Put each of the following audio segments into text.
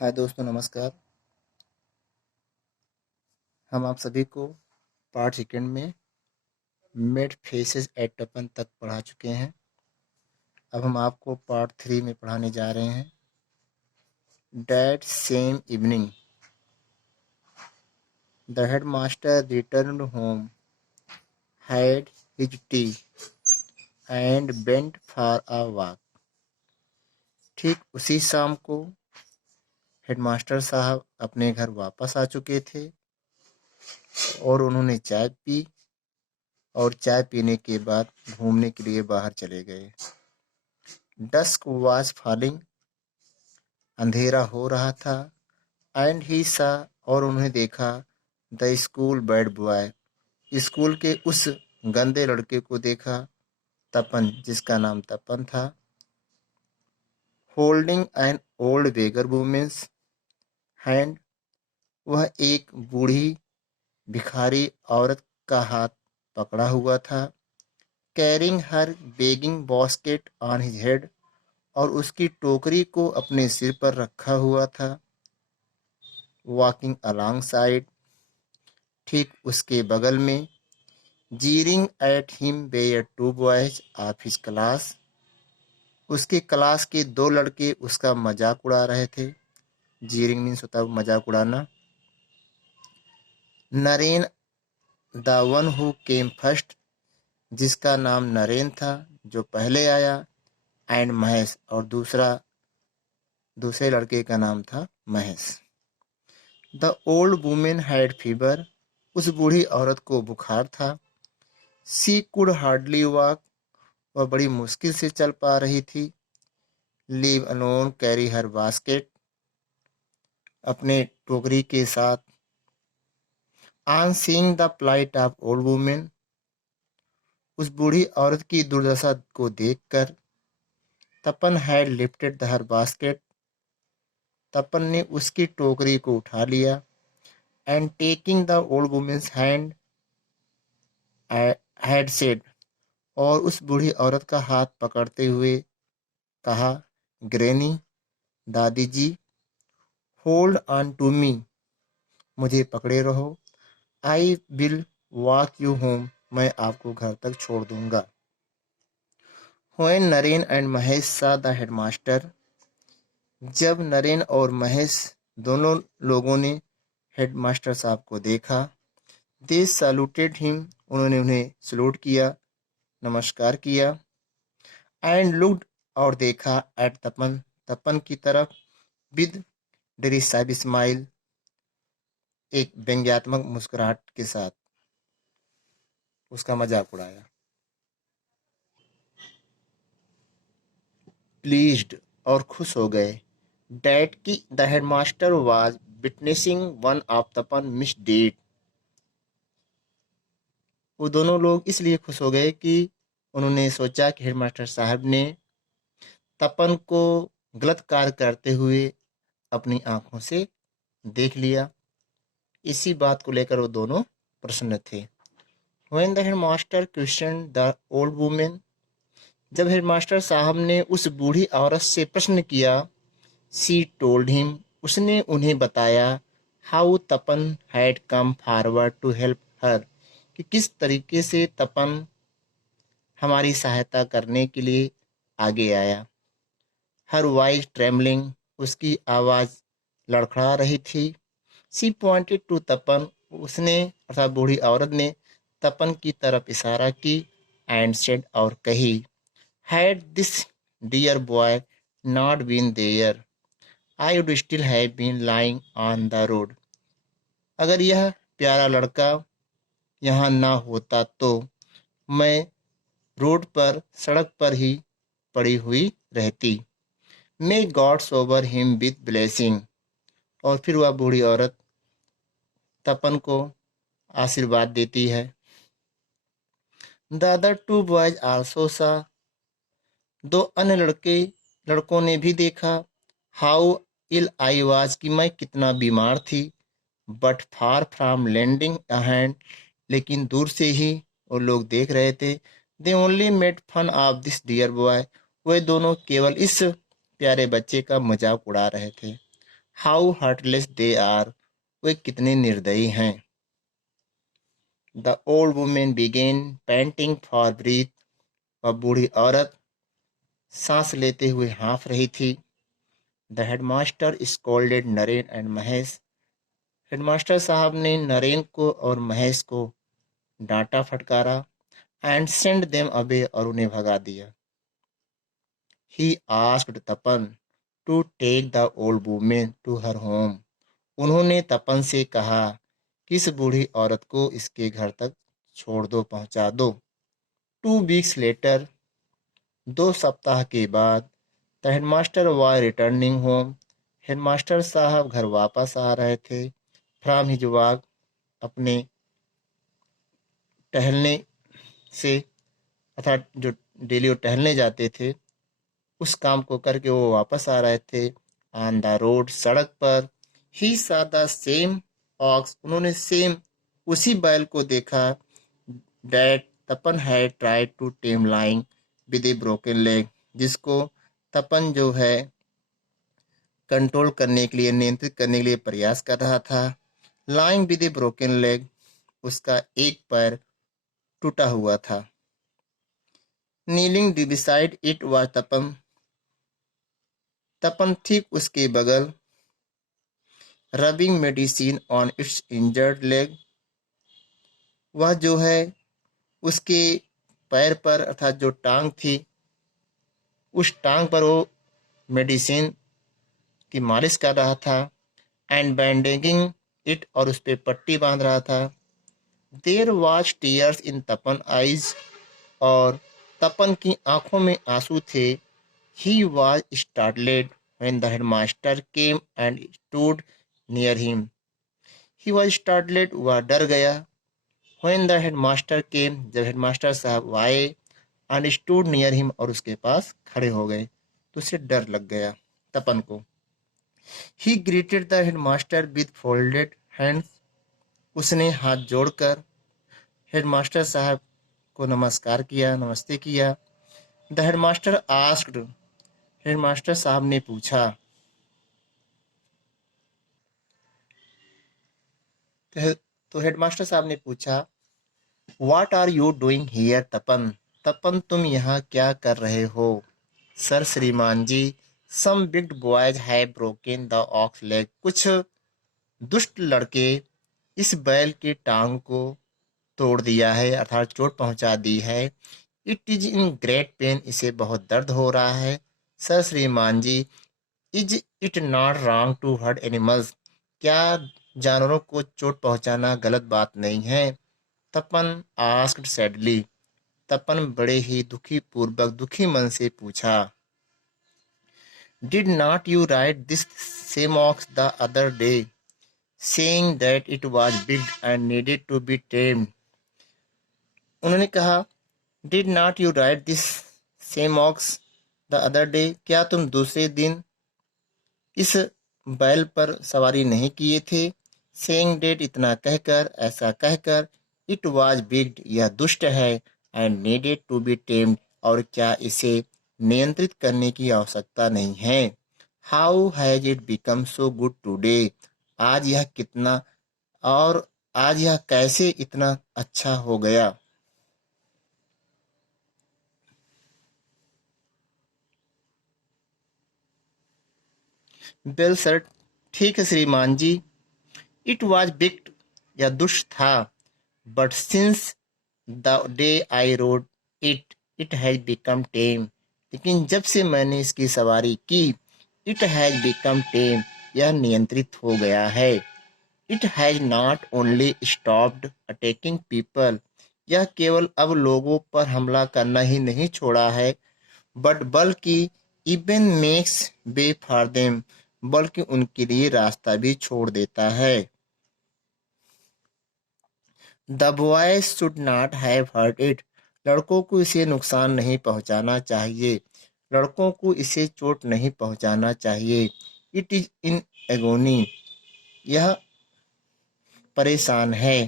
हाय दोस्तों, नमस्कार। हम आप सभी को पार्ट सेकंड में मेड फेसेस एट टपन तक पढ़ा चुके हैं। अब हम आपको पार्ट 3 में पढ़ाने जा रहे हैं। That same evening, the headmaster returned home, had his tea, and went for a walk. ठीक उसी शाम को हेडमास्टर साहब अपने घर वापस आ चुके थे और उन्होंने चाय पी और चाय पीने के बाद घूमने के लिए बाहर चले गए। डस्क was falling, अंधेरा हो रहा था। एंड ही सा, और उन्हें देखा, the school bad boy, school के उस गंदे लड़के को देखा, तपन, जिसका नाम तपन था, holding an old beggar women's hand, वह एक बूढ़ी भिखारी औरत का हाथ पकड़ा हुआ था, carrying her begging basket on his head, और उसकी टोकरी को अपने सिर पर रखा हुआ था, वॉकिंग अलॉन्ग साइड, ठीक उसके बगल में, jeering at him were two boys of his class, उसके क्लास के दो लड़के उसका मजाक उड़ा रहे थे। जीरिंग मीन्स होता है मजाक उड़ाना। Naren, the one who came first, जिसका नाम नरेन था, जो पहले आया, एंड महेश, और दूसरे लड़के का नाम था Mahesh. The old women had fever, उस बूढ़ी औरत को बुखार था। सी कुड हार्डली वॉक, वह बड़ी मुश्किल से चल पा रही थी। Leave alone carry her basket, अपने टोकरी के साथ। On seeing the plight of old women, उस बूढ़ी औरत की दुर्दशा को देखकर, Tapan had lifted her basket, Tapan ने उसकी टोकरी को उठा लिया। And taking the old women's hand had said, और उस बूढ़ी औरत का हाथ पकड़ते हुए कहा, ग्रैनी, दादी जी, होल्ड ऑन टू मी, मुझे पकड़े रहो। I will walk you home, मैं आपको घर तक छोड़ दूंगा। व्हेन नरेन एंड महेश सा द हेडमास्टर, जब नरेन और महेश दोनों लोगों ने हेडमास्टर साहब को देखा, दे सैल्यूटेड हिम, उन्होंने उन्हें सलूट किया, नमस्कार किया। एंड लुक्ड, और देखा, एट तपन, तपन की तरफ, विद डेरिसिव स्माइल, एक व्यंग्यात्मक मुस्कुराहट के साथ उसका मजाक उड़ाया। प्लीज्ड, और खुश हो गए, डैट की the headmaster was witnessing one of Tapan misdeed, वो दोनों लोग इसलिए खुश हो गए कि उन्होंने सोचा कि हेडमास्टर साहब ने तपन को गलत कार्य करते हुए अपनी आंखों से देख लिया। इसी बात को लेकर वो दोनों प्रसन्न थे। When the headmaster questioned the old woman, जब हेडमास्टर साहब ने उस बूढ़ी औरत से प्रश्न किया, शी टोल्ड हिम, उसने उन्हें बताया, how Tapan had come forward to help her, कि किस तरीके से तपन हमारी सहायता करने के लिए आगे आया। हर वॉइस ट्रेमलिंग, उसकी आवाज़ लड़खड़ा रही थी। सी पॉइंटेड टू तपन, उसने अर्थात बूढ़ी औरत ने तपन की तरफ इशारा की, एंड सेड, और कही, had this dear boy not been there, I would still have been lying on the road, अगर यह प्यारा लड़का यहाँ ना होता तो मैं रोड पर, सड़क पर ही पड़ी हुई रहती। May God shower him with blessing, और फिर वह बूढ़ी औरत तपन को आशीर्वाद देती है। The other two boys also saw, दो अन्य लड़कों ने भी देखा, हाउ इल आई वाज, कि मैं कितना बीमार थी, but far from lending a hand, लेकिन दूर से ही वो लोग देख रहे थे। They only made fun of this dear boy, वे दोनों केवल इस प्यारे बच्चे का मजाक उड़ा रहे थे। हाउ हार्टलेस दे आर, वे कितने निर्दयी हैं। The old women began panting for breath, वह बूढ़ी औरत सांस लेते हुए हाँफ रही थी। The headmaster scolded Naren and Mahesh, headmaster साहब ने नरेन को और महेश को डांटा फटकारा। एंड सेंड देम अवे, और उन्हें भगा दिया। He asked Tapan to take the old women to her home, उन्होंने तपन से कहा कि इस बूढ़ी औरत को इसके घर तक छोड़ दो, पहुंचा दो। 2 वीक्स लेटर, 2 सप्ताह के बाद, the headmaster was returning home, headmaster साहब घर वापस आ रहे थे। फ्रॉम हिज वॉक, अपने टहलने से, अर्थात जो डेली वो टहलने जाते थे उस काम को करके वो वापस आ रहे थे। ऑन द रोड, सड़क पर, he saw the same ox, उन्होंने सेम उसी बैल को देखा। That Tapan had tried to tame lying with a broken leg, जिसको तपन जो है कंट्रोल करने के लिए, नियंत्रित करने के लिए प्रयास कर रहा था। Lying with a broken leg, उसका एक पैर टूटा हुआ था। नीलिंग बिसाइड इट वाज तपन, तपन ठीक उसके बगल। Rubbing medicine on it's injured leg, वह जो है उसके पैर पर, अर्थात जो टांग थी उस टांग पर वो मेडिसिन की मालिश कर रहा था। एंड बैंडेजिंग इट, और उस पर पट्टी बांध रहा था। There was tears in Tapan eyes, और तपन की आंखों में आंसू थे। He was startled when the headmaster came and stood near him, he was startled, वह डर गया। व्हेन द हेडमास्टर केम, जब हेडमास्टर साहब आए। एंड स्टूड नियर हिम, और उसके पास खड़े हो गए, तो उसे डर लग गया तपन को। ही greeted the headmaster with folded hands, उसने हाथ जोड़कर हेडमास्टर साहब को नमस्कार किया, नमस्ते किया। द हेडमास्टर आस्क्ड, हेडमास्टर साहब ने पूछा। तो हेडमास्टर साहब ने पूछा, what are you doing here Tapan, Tapan तुम यहाँ क्या कर रहे हो। सर श्रीमान ji, some big boys have broken the ox leg, कुछ दुष्ट लड़के इस बैल की टांग को तोड़ दिया है, अर्थात चोट पहुंचा दी है। It is in great pain, इसे बहुत दर्द हो रहा है। सर श्रीमान ji, is it not wrong to hurt animals, क्या जानवरों को चोट पहुंचाना गलत बात नहीं है। तपन आस्क्ड सैडली, तपन बड़े ही दुखी पूर्वक, दुखी मन से पूछा। Did not you write this same ox the other day, saying that it was big and needed to be tamed, उन्होंने कहा, did not you write this same ox the other day, क्या तुम दूसरे दिन इस बैल पर सवारी नहीं किए थे। सेइंग डेट, इतना कहकर, ऐसा कहकर। इट वाज बिग, यह दुष्ट है। And needed to be tamed, और क्या इसे नियंत्रित करने की आवश्यकता नहीं है। How has it become so good today, आज यह कितना, और आज यह कैसे इतना अच्छा हो गया। वेल सर, ठीक है श्रीमान जी। इट वॉज बिग, यह दुष्ट था। But since the day I rode it, it has become tame, लेकिन जब से मैंने इसकी सवारी की, इट हैज बिकम टेम, यह नियंत्रित हो गया है। It has not only stopped attacking people, यह केवल अब लोगों पर हमला करना ही नहीं छोड़ा है। बट बल्कि even makes way for them, बल्कि उनके लिए रास्ता भी छोड़ देता है। The boys should not have hurt it, लड़कों को इसे नुकसान नहीं पहुंचाना चाहिए, लड़कों को इसे चोट नहीं पहुंचाना चाहिए। इट इज इन एगोनी, यह परेशान है।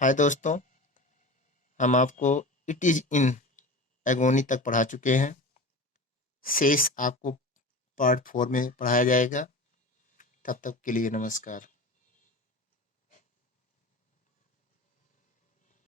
हाय दोस्तों, हम आपको इट इज इन एगोनी तक पढ़ा चुके हैं। शेष आपको पार्ट 4 में पढ़ाया जाएगा। तब तक के लिए नमस्कार।